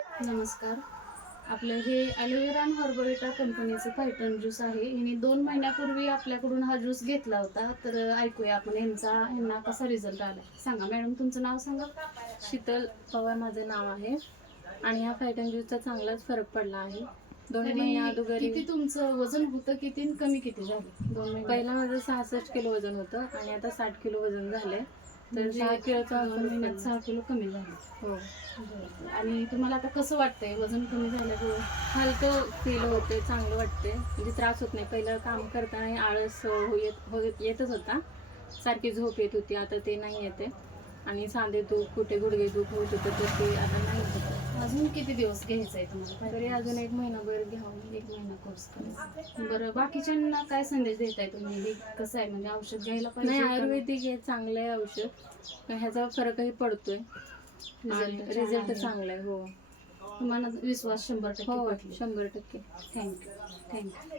नमस्कार. आपलं हे ॲलोवेरा आणि हर्बोवेटा कंपनीचं फायटन ज्यूस आहे. हिने 2 महिन्यापूर्वी आपल्याकडून हा ज्यूस घेतला होता. तर ऐकूया आपण ह्यांना कसा रिझल्ट आला. सांगा मॅडम, तुमचं नाव सांगा. शीतल पवार माझं नाव आहे आणि ह्या फायटन ज्यूसचा चांगलाच फरक पडला आहे. 2 तरी महिन्या अगोदर किती तुमचं वजन होतं, किती आणि कमी किती झालं 2 महिन्यात? पहिला माझं 66 किलो वजन होतं आणि आता 60 किलो वजन झालंय. तर म्हणजे 6 किलोचा 2 फरक महिन्यात पडला. 6 किलो कमी झालं. हो, बरं. आणि तुम्हाला आता कसं वाटतंय वजन कमी झाल्यावर? हलकं फील होते, चांगलं वाटते, म्हणजे त्रास होत नाही. पहिलं काम करताना आळस येतच होता, सारखी झोप येत होती, आता ते नाही येते. आणि सांधे दुख, कुठे गुडघे दुख होत होतं तर ते आता नाही होत. अजून किती दिवस घ्यायचं आहे तुम्हाला? तरी अजून 1 महिनाभर घ्यावं. 1 महिना कोर्स करायचा. बरं, बाकीच्यांना काय संदेश देताय तुम्ही? हे कसं आहे, म्हणजे औषध घ्यायला नाही, पाहिजे का? आयुर्वेदिक हे चांगलं आहे औषध, पण ह्याचा फरकही पडतोय. रिझल्ट चांगला आहे. हो तुम्हाला विश्वास 100% हो, पटला? 100%. थँक्यू.